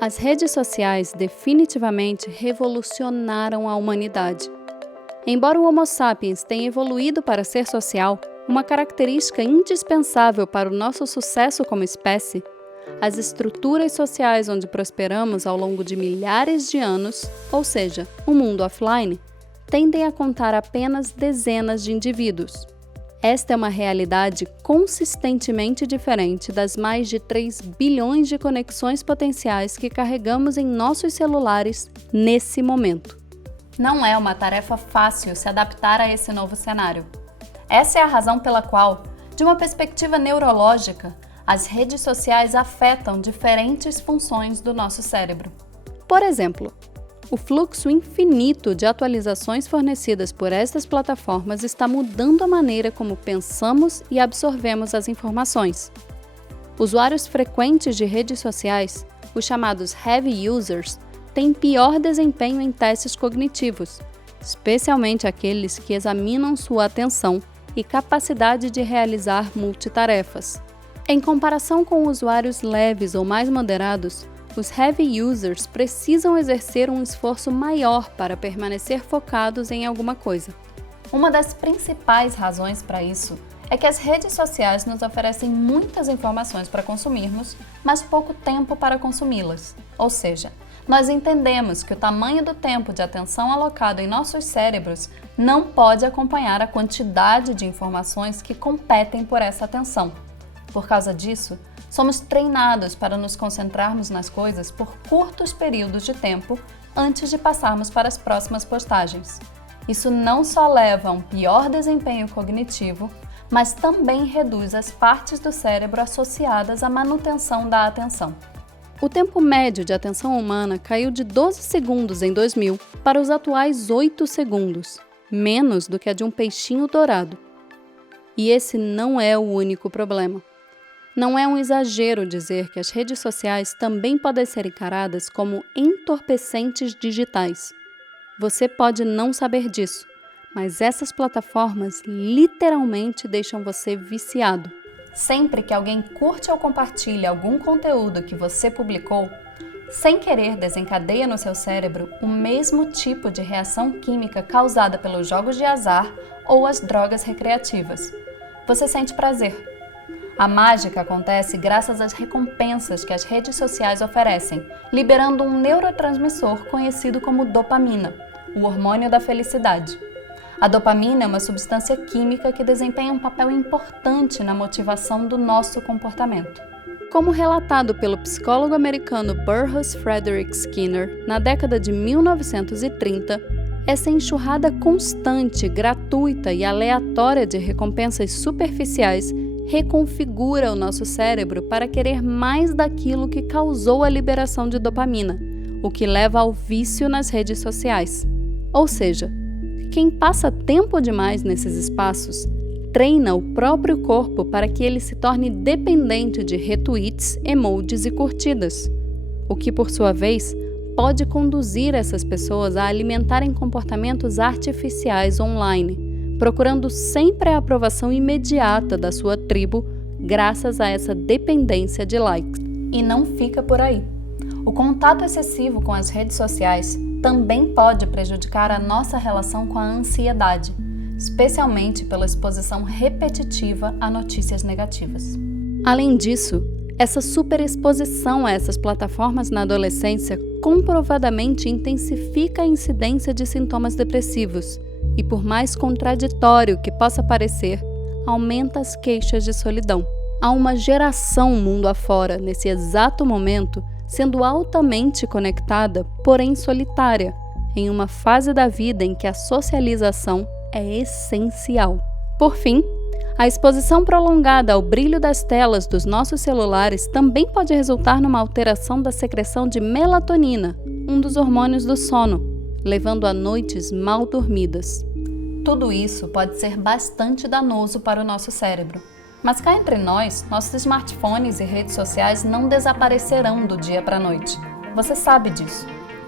As redes sociais definitivamente revolucionaram a humanidade. Embora o Homo sapiens tenha evoluído para ser social, uma característica indispensável para o nosso sucesso como espécie, as estruturas sociais onde prosperamos ao longo de milhares de anos, ou seja, o mundo offline, tendem a contar apenas dezenas de indivíduos. Esta é uma realidade consistentemente diferente das mais de 3 bilhões de conexões potenciais que carregamos em nossos celulares nesse momento. Não é uma tarefa fácil se adaptar a esse novo cenário. Essa é a razão pela qual, de uma perspectiva neurológica, as redes sociais afetam diferentes funções do nosso cérebro. Por exemplo, o fluxo infinito de atualizações fornecidas por estas plataformas está mudando a maneira como pensamos e absorvemos as informações. Usuários frequentes de redes sociais, os chamados heavy users, têm pior desempenho em testes cognitivos, especialmente aqueles que examinam sua atenção e capacidade de realizar multitarefas. Em comparação com usuários leves ou mais moderados, os heavy users precisam exercer um esforço maior para permanecer focados em alguma coisa. Uma das principais razões para isso é que as redes sociais nos oferecem muitas informações para consumirmos, mas pouco tempo para consumi-las. Ou seja, nós entendemos que o tamanho do tempo de atenção alocado em nossos cérebros não pode acompanhar a quantidade de informações que competem por essa atenção. Por causa disso, somos treinados para nos concentrarmos nas coisas por curtos períodos de tempo antes de passarmos para as próximas postagens. Isso não só leva a um pior desempenho cognitivo, mas também reduz as partes do cérebro associadas à manutenção da atenção. O tempo médio de atenção humana caiu de 12 segundos em 2000 para os atuais 8 segundos, menos do que a de um peixinho dourado. E esse não é o único problema. Não é um exagero dizer que as redes sociais também podem ser encaradas como entorpecentes digitais. Você pode não saber disso, mas essas plataformas literalmente deixam você viciado. Sempre que alguém curte ou compartilha algum conteúdo que você publicou, sem querer desencadeia no seu cérebro o mesmo tipo de reação química causada pelos jogos de azar ou as drogas recreativas. Você sente prazer. A mágica acontece graças às recompensas que as redes sociais oferecem, liberando um neurotransmissor conhecido como dopamina, o hormônio da felicidade. A dopamina é uma substância química que desempenha um papel importante na motivação do nosso comportamento. Como relatado pelo psicólogo americano Burrhus Frederic Skinner na década de 1930, essa enxurrada constante, gratuita e aleatória de recompensas superficiais reconfigura o nosso cérebro para querer mais daquilo que causou a liberação de dopamina, o que leva ao vício nas redes sociais. Ou seja, quem passa tempo demais nesses espaços treina o próprio corpo para que ele se torne dependente de retweets, emojis e curtidas, o que, por sua vez, pode conduzir essas pessoas a alimentarem comportamentos artificiais online, procurando sempre a aprovação imediata da sua tribo graças a essa dependência de likes. E não fica por aí. O contato excessivo com as redes sociais também pode prejudicar a nossa relação com a ansiedade, especialmente pela exposição repetitiva a notícias negativas. Além disso, essa superexposição a essas plataformas na adolescência comprovadamente intensifica a incidência de sintomas depressivos e, por mais contraditório que possa parecer, aumenta as queixas de solidão. Há uma geração mundo afora, nesse exato momento, sendo altamente conectada, porém solitária, em uma fase da vida em que a socialização é essencial. Por fim, a exposição prolongada ao brilho das telas dos nossos celulares também pode resultar numa alteração da secreção de melatonina, um dos hormônios do sono, levando a noites mal dormidas. Tudo isso pode ser bastante danoso para o nosso cérebro. Mas cá entre nós, nossos smartphones e redes sociais não desaparecerão do dia para a noite. Você sabe disso.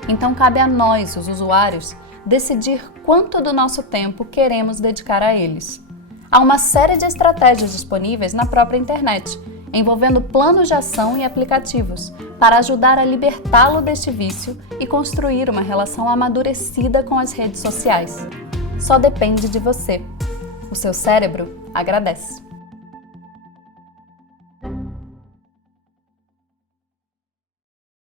Então cabe a nós, os usuários, decidir quanto do nosso tempo queremos dedicar a eles. Há uma série de estratégias disponíveis na própria internet, envolvendo planos de ação e aplicativos para ajudar a libertá-lo deste vício e construir uma relação amadurecida com as redes sociais. Só depende de você. O seu cérebro agradece.